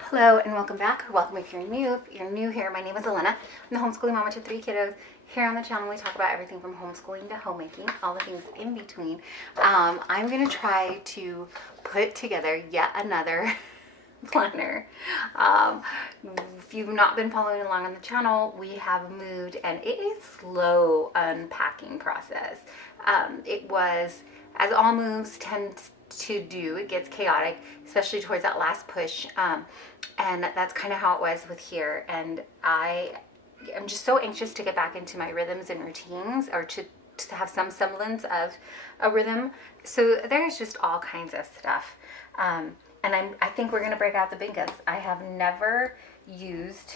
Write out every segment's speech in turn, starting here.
Hello and welcome back, or welcome if you're new. If you're new here, my name is Elena. I'm the homeschooling mama to 3 kiddos. Here on the channel we talk about everything from homeschooling to homemaking, all the things in between. I'm going to try to put together yet another planner. If you've not been following along on the channel, we have moved and it is slow unpacking process. It was, as all moves tend to do, it gets chaotic, especially towards that last push, and that's kind of how it was with here. And I'm just so anxious to get back into my rhythms and routines, or to have some semblance of a rhythm. So there's just all kinds of stuff, and I think we're going to break out the big guns. I have never used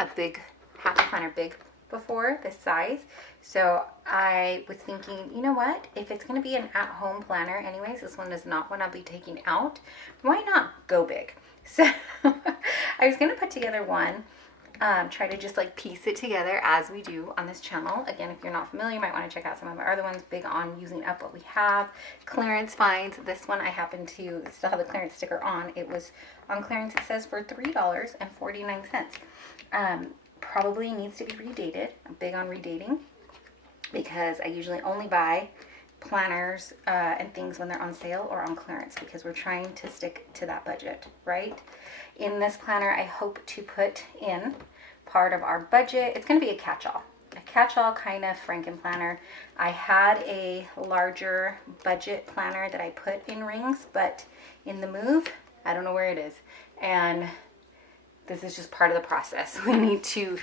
a big happy planner big before, this size. So I was thinking, you know what, if it's going to be an at-home planner anyways, this one is not one I'll be taking out, why not go big? So I was going to put together one, try to just like piece it together as we do on this channel. Again, if you're not familiar, you might want to check out some of our other ones, big on using up what we have. Clearance finds, this one I happen to still have the clearance sticker on. It was on clearance, it says, for $3.49. Probably needs to be redated. I'm big on redating because I usually only buy planners and things when they're on sale or on clearance, because we're trying to stick to that budget, right? In this planner, I hope to put in part of our budget. It's going to be a catch-all kind of Franken planner. I had a larger budget planner that I put in rings, but in the move, I don't know where it is. And this is just part of the process. We need to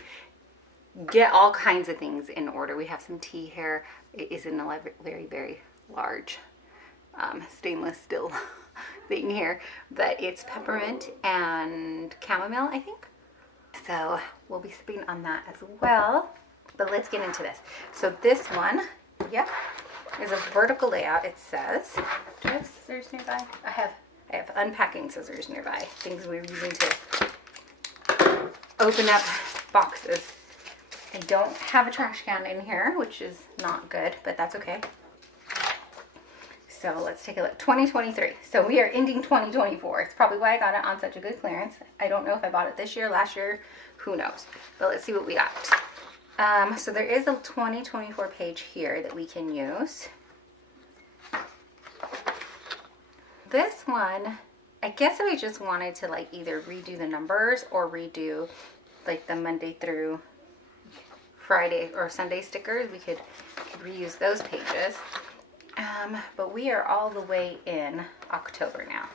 get all kinds of things in order. We have some tea here. It is in a very, very large stainless steel thing here, but it's peppermint and chamomile, I think. So we'll be sipping on that as well. But let's get into this. So this one, is a vertical layout. It says, do I have scissors nearby? I have unpacking scissors nearby. Things we're using to open up boxes. I don't have a trash can in here, which is not good, but that's okay. So let's take a look. 2023. So we are ending 2024. It's probably why I got it on such a good clearance. I don't know if I bought it this year, last year, who knows. But let's see what we got. So there is a 2024 page here that we can use. This one, I guess I just wanted to like either redo the numbers or redo like the Monday through Friday or Sunday stickers. We could reuse those pages. But we are all the way in October now.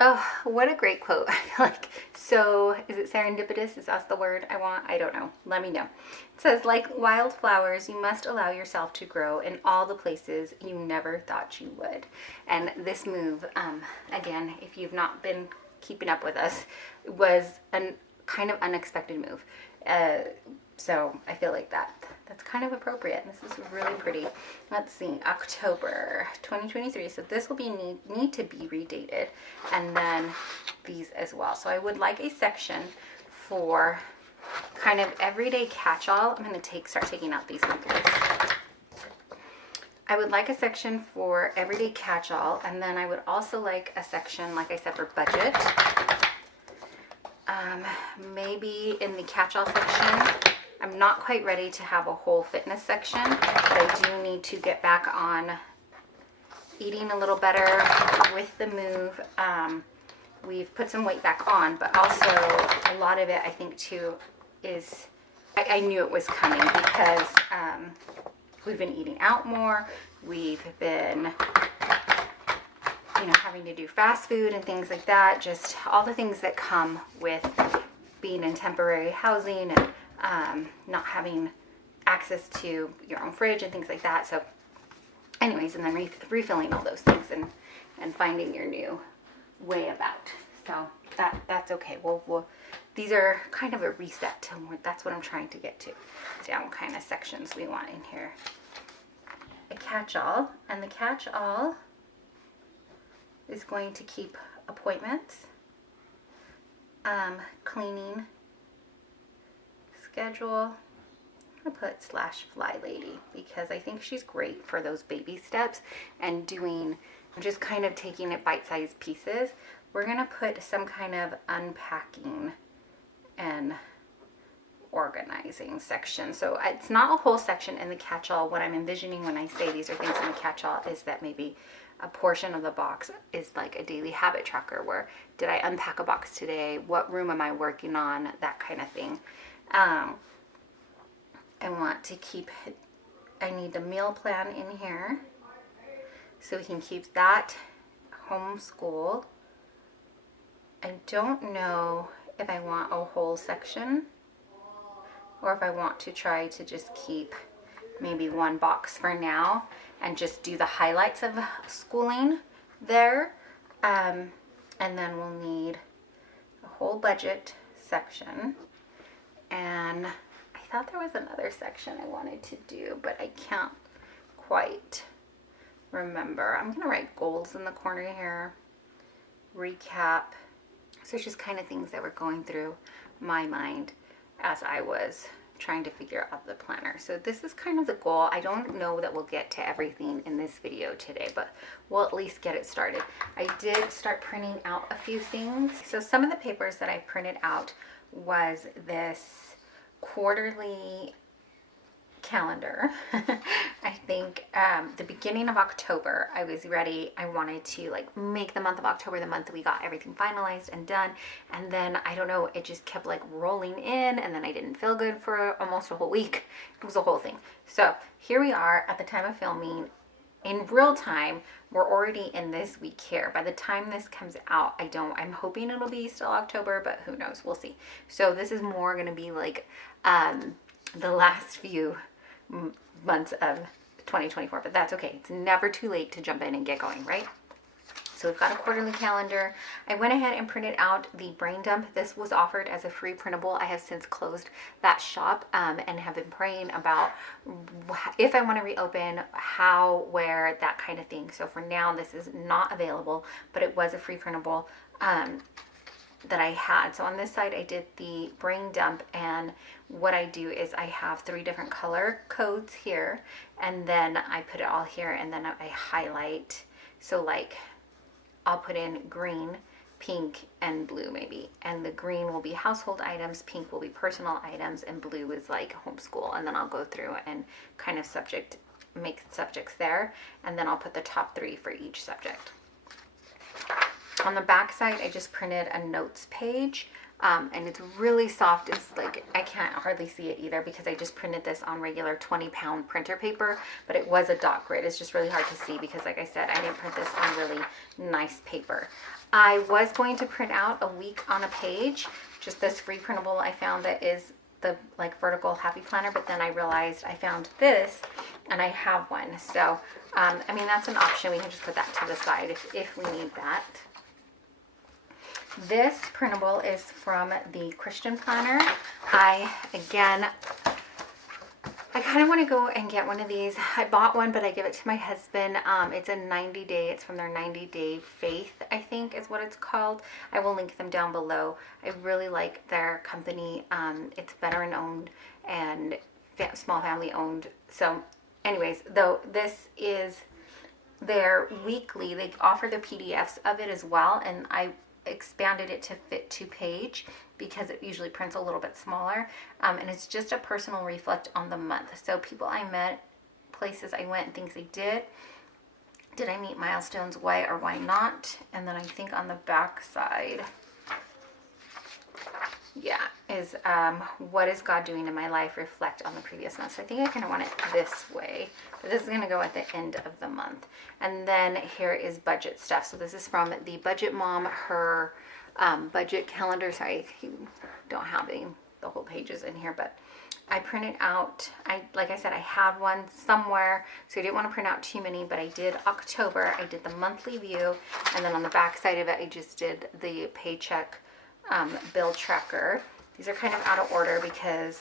Oh, what a great quote. I feel like, so is it serendipitous? Is that the word I want? I don't know. Let me know. It says, like wildflowers, you must allow yourself to grow in all the places you never thought you would. And this move, again, if you've not been keeping up with us, was a kind of unexpected move. So I feel like that's kind of appropriate. This is really pretty. Let's see, October 2023. So this will be need to be redated, and then these as well. So I would like a section for kind of everyday catch-all. I'm going to start taking out these monthlies. I would like a section for everyday catch-all, and then I would also like a section, like I said, for budget. Maybe in the catch-all section, I'm not quite ready to have a whole fitness section, but I do need to get back on eating a little better with the move. We've put some weight back on, but also a lot of it, I think, too, is, I knew it was coming because we've been eating out more. We've been, having to do fast food and things like that. Just all the things that come with being in temporary housing and not having access to your own fridge and things like that. So anyways, and then refilling all those things and finding your new way about. So that's okay. We'll these are kind of a reset to that's what I'm trying to get to. Down kind of sections we want in here. A catch-all, and the catch-all is going to keep appointments, cleaning, schedule. I'm gonna put /fly lady because I think she's great for those baby steps and doing, just kind of taking it bite-sized pieces, we're gonna put some kind of unpacking and organizing section. So it's not a whole section in the catch-all. What I'm envisioning when I say these are things in the catch-all is that maybe a portion of the box is like a daily habit tracker, where did I unpack a box today? What room am I working on? That kind of thing. I want to keep, I need the meal plan in here so we can keep that homeschool. I don't know if I want a whole section or if I want to try to just keep maybe one box for now and just do the highlights of schooling there. And then we'll need a whole budget section. And I thought there was another section I wanted to do, but I can't quite remember. I'm gonna write goals in the corner here, recap. So it's just kind of things that were going through my mind as I was trying to figure out the planner. So this is kind of the goal. I don't know that we'll get to everything in this video today, but we'll at least get it started. I did start printing out a few things. So some of the papers that I printed out was this quarterly calendar. I think the beginning of October I was ready. I wanted to like make the month of October the month we got everything finalized and done, and then I don't know, it just kept like rolling in, and then I didn't feel good for almost a whole week. It was a whole thing. So here we are at the time of filming. In real time, we're already in this week here. By the time this comes out, I'm hoping it'll be still October, but who knows, we'll see. So this is more gonna be like the last few months of 2024, but that's okay. It's never too late to jump in and get going, right? So we've got a quarterly calendar. I went ahead and printed out the brain dump. This was offered as a free printable. I have since closed that shop and have been praying about if I want to reopen, how, where, that kind of thing. So for now, this is not available, but it was a free printable that I had. So on this side, I did the brain dump, and what I do is I have 3 different color codes here, and then I put it all here, and then I highlight. So like I'll put in green, pink, and blue maybe, and the green will be household items, pink will be personal items, and blue is like homeschool. And then I'll go through and kind of make subjects there, and then I'll put the top 3 for each subject. On the back side, I just printed a notes page, and it's really soft. It's like, I can't hardly see it either because I just printed this on regular 20-pound printer paper, but it was a dot grid. It's just really hard to see because, like I said, I didn't print this on really nice paper. I was going to print out a week on a page, just this free printable I found that is the like vertical happy planner, but then I realized I found this and I have one. So, I mean, that's an option. We can just put that to the side if we need that. This printable is from the Christian Planner. I kind of want to go and get one of these. I bought one, but I give it to my husband. It's a 90-day, it's from their 90-day faith, I think is what it's called. I will link them down below. I really like their company. It's veteran owned and small family owned. So anyways, though this is their weekly, they offer the PDFs of it as well, and I expanded it to fit 2-page because it usually prints a little bit smaller, and it's just a personal reflect on the month. So people I met, places I went, things I did I meet milestones, why or why not? And then I think on the back side, yeah, is what is God doing in my life, reflect on the previous month. So I think I kind of want it this way, but this is going to go at the end of the month. And then here is budget stuff. So this is from the Budget Mom, her budget calendar. Sorry, you don't have the whole pages in here, but I printed out, like I said, I have one somewhere, so I didn't want to print out too many, but I did October, I did the monthly view, and then on the back side of it, I just did the paycheck bill tracker. These are kind of out of order because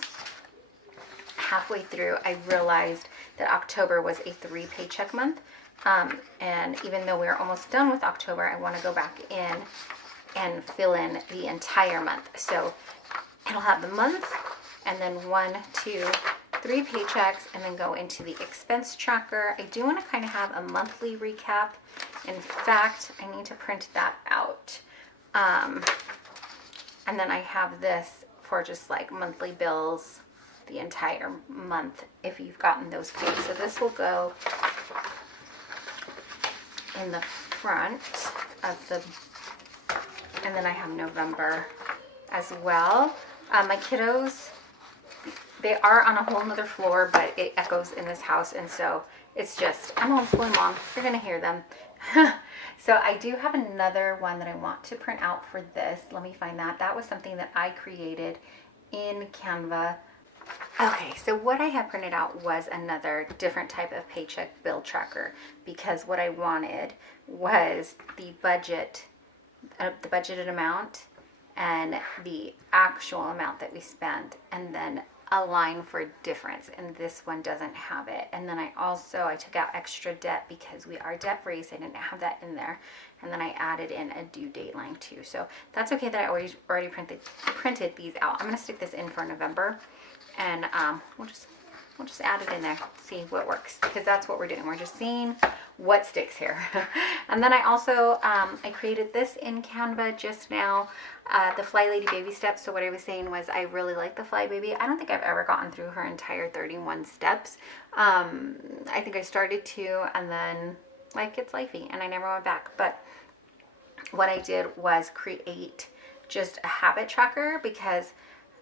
halfway through I realized that October was a 3 paycheck month, and even though we're almost done with October, I want to go back in and fill in the entire month. So it'll have the month and then 1, 2, 3 paychecks, and then go into the expense tracker. I do want to kind of have a monthly recap. In fact, I need to print that out. And then I have this for just like monthly bills the entire month if you've gotten those paid. So this will go in the front of the, and then I have November as well. My kiddos, they are on a whole nother floor, but it echoes in this house, and so it's just, I'm a homeschooling mom, you're gonna hear them. So I do have another one that I want to print out for this. Let me find that. That was something that I created in Canva. Okay, so what I have printed out was another different type of paycheck bill tracker, because what I wanted was the budget, the budgeted amount and the actual amount that we spent, and then a line for difference, and this one doesn't have it. And then I took out extra debt because we are debt free, so I didn't have that in there. And then I added in a due date line too. So that's okay that I already printed these out. I'm gonna stick this in for November, and we'll just add it in there, see what works, because that's what we're doing. We're just seeing what sticks here. And then I also I created this in Canva just now, the Fly Lady baby steps. So what I was saying was I really like the Fly Baby. I don't think I've ever gotten through her entire 31 steps. I think I started to, and then life gets lifey and I never went back. But what I did was create just a habit tracker, because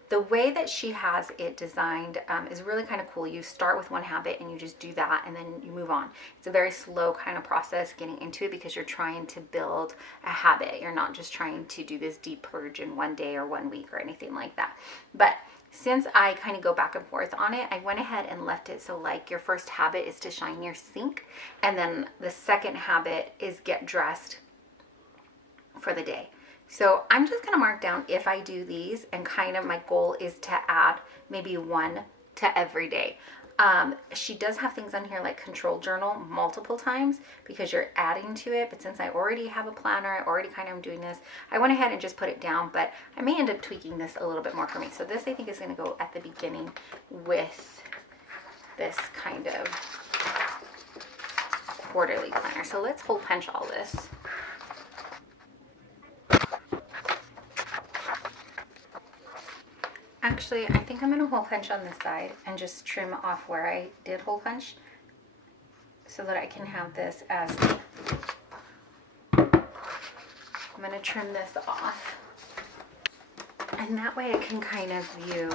the way that she has it designed is really kind of cool. You start with one habit and you just do that, and then you move on. It's a very slow kind of process getting into it, because you're trying to build a habit. You're not just trying to do this deep purge in one day or 1 week or anything like that. But since I kind of go back and forth on it, I went ahead and left it so like your first habit is to shine your sink, and then the second habit is get dressed for the day. So I'm just going to mark down if I do these, and kind of my goal is to add maybe one to every day. She does have things on here like control journal multiple times, because you're adding to it. But since I already have a planner, I already kind of am doing this, I went ahead and just put it down, but I may end up tweaking this a little bit more for me. So this I think is going to go at the beginning with this kind of quarterly planner. So let's hole punch all this. Actually, I think I'm going to hole punch on this side and just trim off where I did hole punch, so that I can have this as, I'm going to trim this off, and that way I can kind of view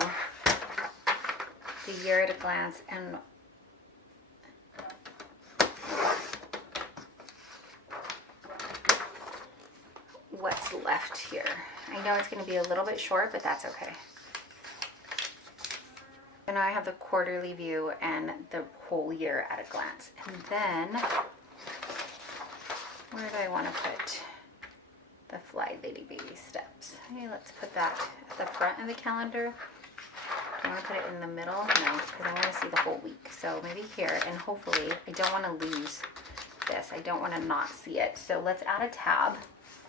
the year at a glance and what's left here. I know it's going to be a little bit short, but that's okay. And now I have the quarterly view and the whole year at a glance. And then, where do I want to put the Fly Lady baby steps? Okay, let's put that at the front of the calendar. Do I want to put it in the middle? No, because I want to see the whole week. So maybe here, and hopefully I don't want to lose this. I don't want to not see it. So let's add a tab.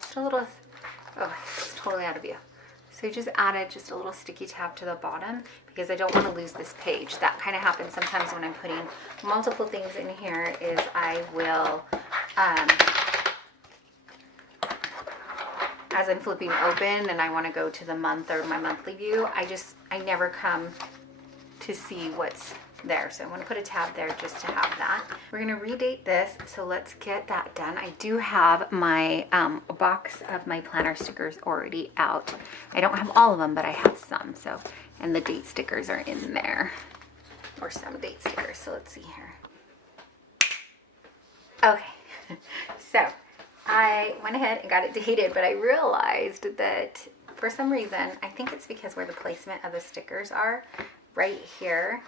Just a little, oh, it's totally out of view. So I just added just a little sticky tab to the bottom, because I don't want to lose this page. That kind of happens sometimes when I'm putting multiple things in here, is I will, as I'm flipping open and I want to go to the month or my monthly view, I never come to see what's there. So I'm going to put a tab there just to have that. We're going to redate this, so let's get that done. I do have my box of my planner stickers already out. I don't have all of them, but I have some. So, and the date stickers are in there, or some date stickers. So let's see here. Okay, so I went ahead and got it dated, but I realized that for some reason, I think it's because where the placement of the stickers are, right here,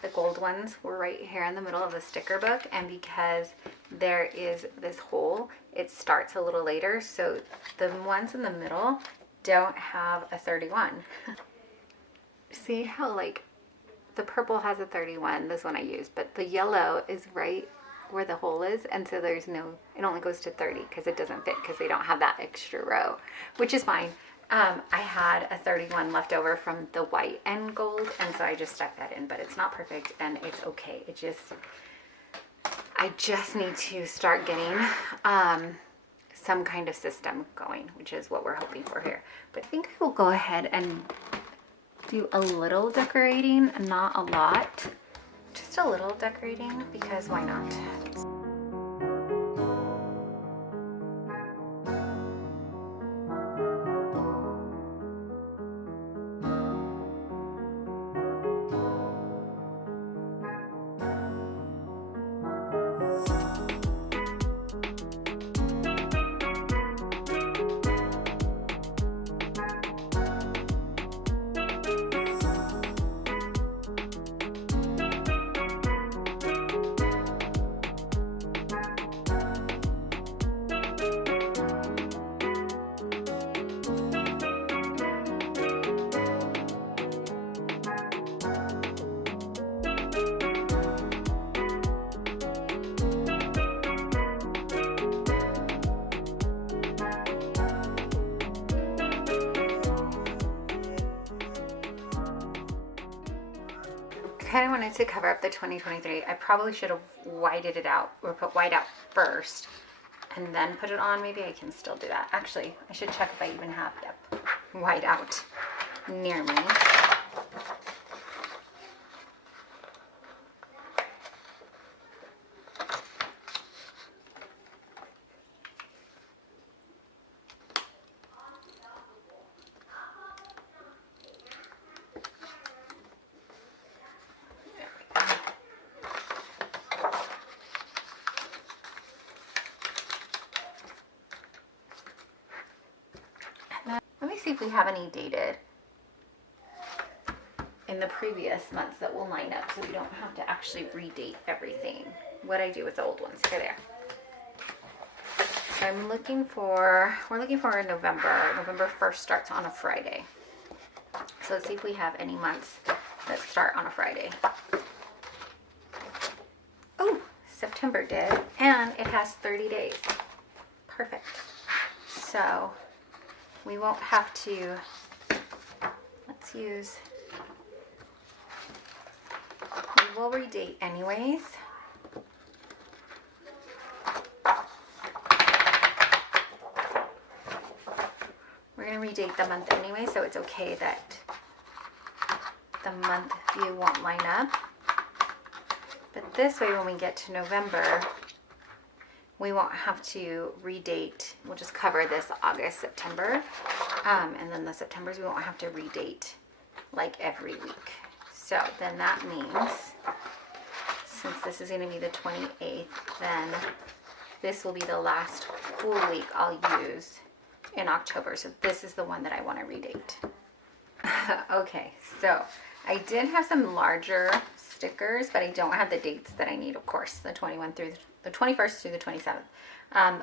the gold ones were right here in the middle of the sticker book, and because there is this hole, it starts a little later, so the ones in the middle don't have a 31. See how like the purple has a 31, this one I used, but the yellow is right where the hole is, and so there's no, it only goes to 30 because it doesn't fit, because they don't have that extra row, which is fine. I had a 31 left over from the white and gold, and so I just stuck that in, but it's not perfect and it's okay. It just, I just need to start getting some kind of system going, which is what we're hoping for here. But I think I will go ahead and do a little decorating, not a lot, just a little decorating, because why not? Kind of wanted to cover up the 2023. I probably should have whited it out, or put white out first and then put it on. Maybe I can still do that. Actually, I should check if I even have white out near me. Let me see if we have any dated in the previous months that will line up so we don't have to actually redate everything. What I do with the old ones. Here they are. So we're looking for November. November 1st starts on a Friday. So let's see if we have any months that start on a Friday. Oh, September did, and it has 30 days. Perfect. So we won't have to, let's use, we will redate anyways. We're going to redate the month anyway, so it's okay that the month view won't line up. But this way, when we get to November, we won't have to redate. We'll just cover this August, September. And then the Septembers, we won't have to redate like every week. So then that means, since this is going to be the 28th, then this will be the last full week I'll use in October. So this is the one that I want to redate. Okay, so I did have some larger stickers, but I don't have the dates that I need, of course, the 21st through the 27th.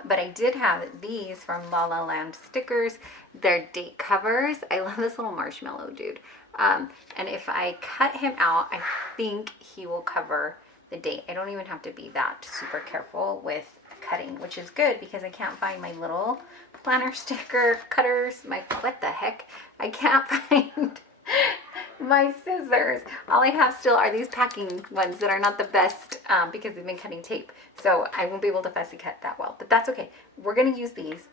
But I did have these from La La Land stickers. They're date covers. I love this little marshmallow dude. And if I cut him out, I think he will cover the date. I don't even have to be that super careful with cutting, which is good because I can't find my little planner sticker cutters. What the heck? I can't find my scissors. All I have still are these packing ones that are not the best because they've been cutting tape. So I won't be able to fussy cut that well, but that's okay. We're going to use these,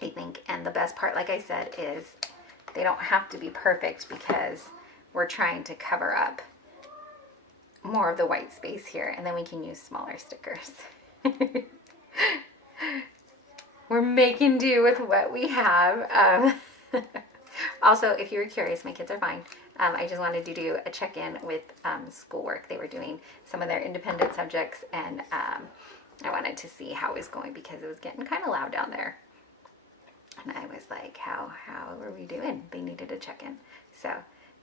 I think. And the best part, like I said, is they don't have to be perfect because we're trying to cover up more of the white space here, and then we can use smaller stickers. We're making do with what we have. Also, if you were curious, my kids are fine. I just wanted to do a check-in with schoolwork. They were doing some of their independent subjects, and I wanted to see how it was going because it was getting kind of loud down there. And I was like, how are we doing? They needed a check-in. So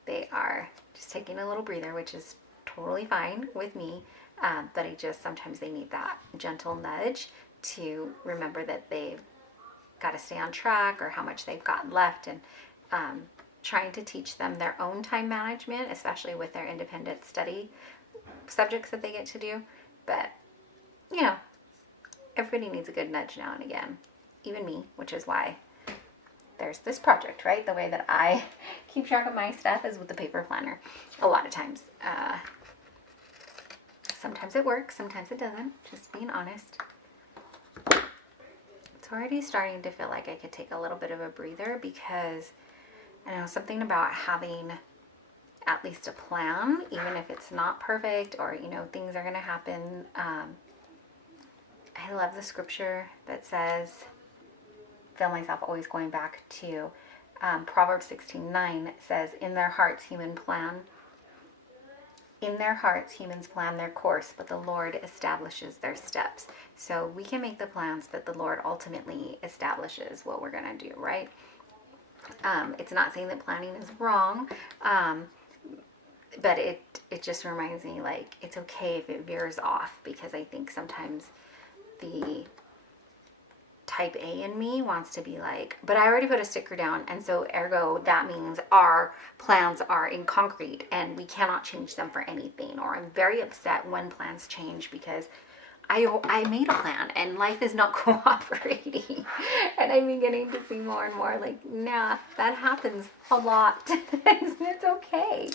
they are just taking a little breather, which is totally fine with me. But sometimes they need that gentle nudge to remember that they've got to stay on track or how much they've got left, and trying to teach them their own time management, especially with their independent study subjects that they get to do. But, you know, everybody needs a good nudge now and again, even me, which is why there's this project, right? The way that I keep track of my stuff is with the paper planner a lot of times. Sometimes it works, sometimes it doesn't, just being honest. So already starting to feel like I could take a little bit of a breather, because I know something about having at least a plan, even if it's not perfect or, you know, things are going to happen. I love the scripture that says, feel myself always going back to Proverbs 16:9 says, in their hearts humans plan their course, but the Lord establishes their steps. So we can make the plans, but the Lord ultimately establishes what we're going to do, right? It's not saying that planning is wrong, but it just reminds me, like, it's okay if it veers off, because I think sometimes the type A in me wants to be like, but I already put a sticker down, and so ergo that means our plans are in concrete and we cannot change them for anything. Or I'm very upset when plans change because I made a plan and life is not cooperating. And I'm beginning to see more and more like, nah, that happens a lot. It's okay.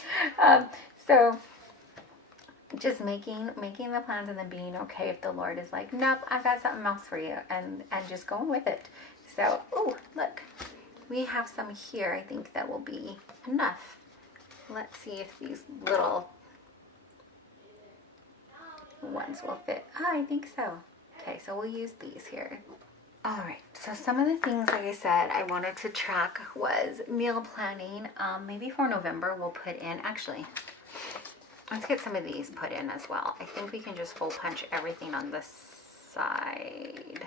So just making the plans and then being okay if the Lord is like, nope, I've got something else for you, and just going with it. So, oh, look, we have some here. I think that will be enough. Let's see if these little ones will fit. Oh, I think so. Okay, so we'll use these here. All right, so some of the things, like I said, I wanted to track was meal planning. Maybe for November we'll put in, actually, let's get some of these put in as well. I think we can just hole punch everything on this side.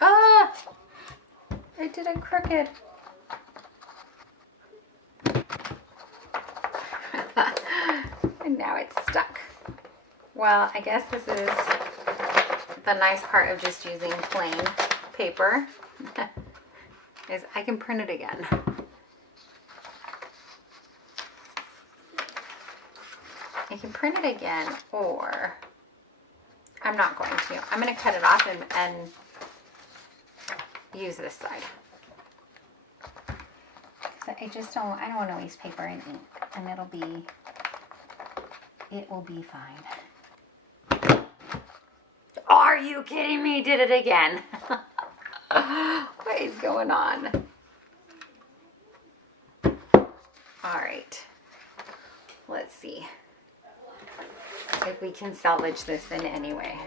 Ah! I did it crooked. And now it's stuck. Well, I guess this is the nice part of just using plain paper is I can print it again. I can print it again, or I'm not going to. I'm going to cut it off and use this side. So I don't want to waste paper and ink, and it will be fine. Are you kidding me? Did it again. What is going on? All right. Let's see if we can salvage this in any way.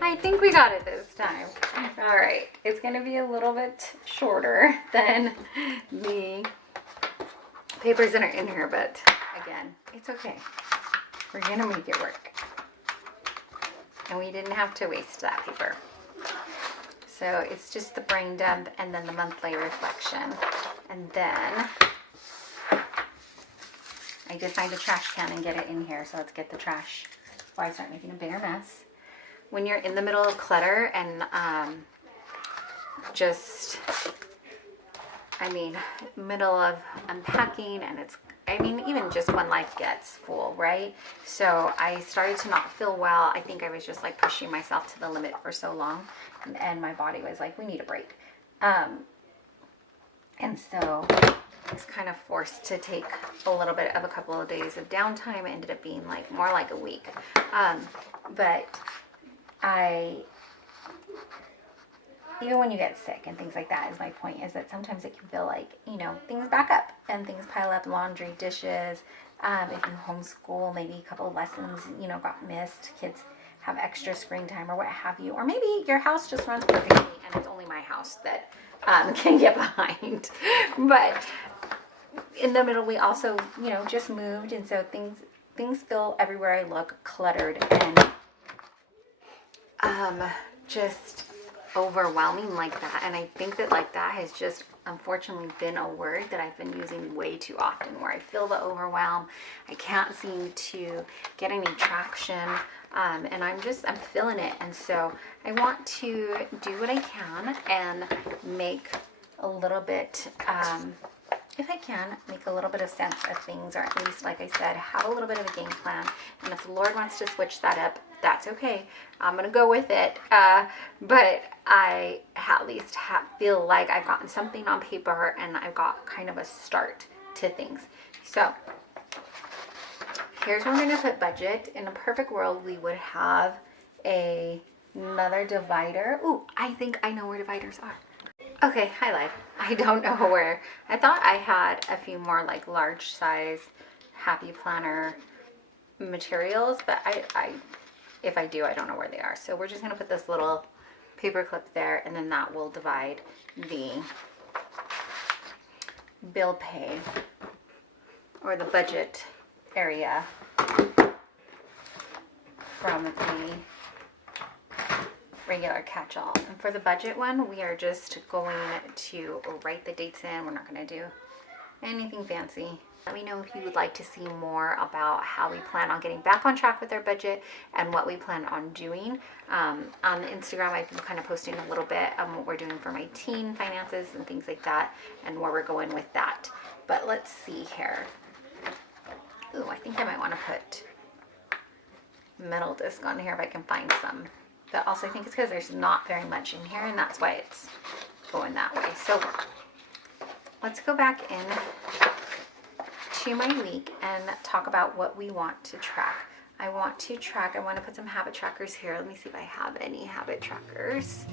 I think we got it this time. All right. It's going to be a little bit shorter than the papers that are in here, but again, it's okay. We're going to make it work. And we didn't have to waste that paper. So it's just the brain dump and then the monthly reflection. And then I did find a trash can and get it in here. So let's get the trash before I start making a bigger mess. When you're in the middle of clutter and middle of unpacking, and even just when life gets full, right? So I started to not feel well. I think I was just like pushing myself to the limit for so long, and my body was like, we need a break. And so I was kind of forced to take a little bit of a couple of days of downtime. It ended up being like more like a week. But even when you get sick and things like that, is my point, is that sometimes it can feel like, things back up and things pile up, laundry, dishes. If you homeschool, maybe a couple of lessons, got missed, kids have extra screen time or what have you. Or maybe your house just runs perfectly and it's only my house that can get behind. But in the middle, we also, just moved. And so things feel everywhere I look cluttered and just overwhelming like that. And I think that like that has just unfortunately been a word that I've been using way too often, where I feel the overwhelm. I can't seem to get any traction, and I'm feeling it. And so I want to do what I can and make a little bit if I can, make a little bit of sense of things, or at least, like I said, have a little bit of a game plan. And if the Lord wants to switch that up, that's okay. I'm gonna go with it. But I at least feel like I've gotten something on paper and I've got kind of a start to things. So here's where we're gonna put budget. In a perfect world, we would have another divider. Ooh, I think I know where dividers are. Okay, I lied. I don't know where. I thought I had a few more like large size Happy Planner materials, but if I do, I don't know where they are. So we're just gonna put this little paper clip there, and then that will divide the bill pay or the budget area from the regular catch-all. And for the budget one, we are just going to write the dates in. We're not going to do anything fancy. Let me know if you would like to see more about how we plan on getting back on track with our budget and what we plan on doing. On Instagram, I've been kind of posting a little bit on what we're doing for my teen finances and things like that, and where we're going with that. But let's see here. Ooh, I think I might want to put metal disc on here if I can find some. But also I think it's because there's not very much in here, and that's why it's going that way. So let's go back in to my week and talk about what we want to track. I want to put some habit trackers here. Let me see if I have any habit trackers.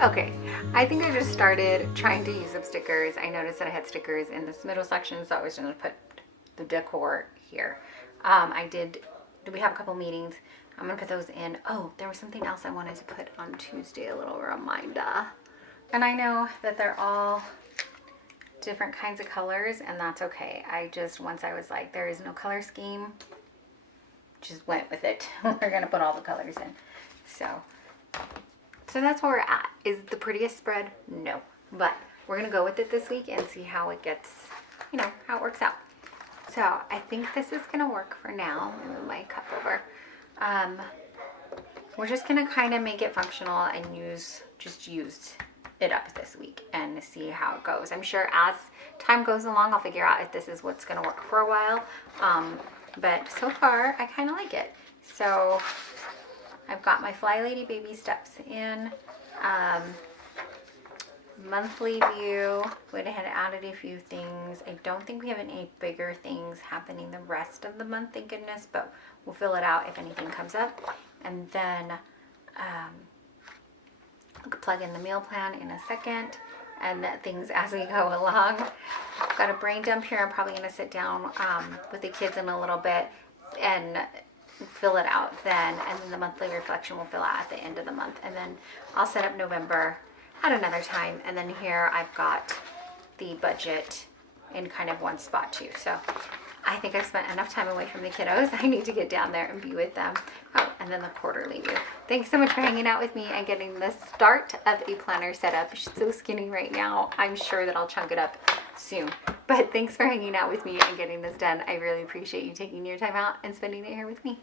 Okay, I think I just started trying to use up stickers. I noticed that I had stickers in this middle section, so I was going to put the decor here. We have a couple meetings. I'm going to put those in. Oh, there was something else I wanted to put on Tuesday, a little reminder. And I know that they're all different kinds of colors, and that's okay. Once I was like, there is no color scheme, just went with it. We're going to put all the colors in. So that's where we're at. Is it the prettiest spread? No. But we're going to go with it this week and see how it gets, how it works out. So I think this is going to work for now. Let me move my cup over. We're just going to kind of make it functional and use it up this week and see how it goes. I'm sure as time goes along, I'll figure out if this is what's going to work for a while. But so far, I kind of like it. So I've got my Fly Lady baby steps in. Monthly view, went ahead and added a few things. I don't think we have any bigger things happening the rest of the month, thank goodness, but we'll fill it out if anything comes up. And then I'll plug in the meal plan in a second, and things as we go along. I've got a brain dump here. I'm probably going to sit down with the kids in a little bit and fill it out then, and then the monthly reflection will fill out at the end of the month, and then I'll set up November at another time. And then here I've got the budget in kind of one spot too. So I think I've spent enough time away from the kiddos. I need to get down there and be with them. Oh, and then the quarterly view. Thanks so much for hanging out with me and getting the start of a planner set up. She's so skinny right now. I'm sure that I'll chunk it up soon. But thanks for hanging out with me and getting this done. I really appreciate you taking your time out and spending it here with me.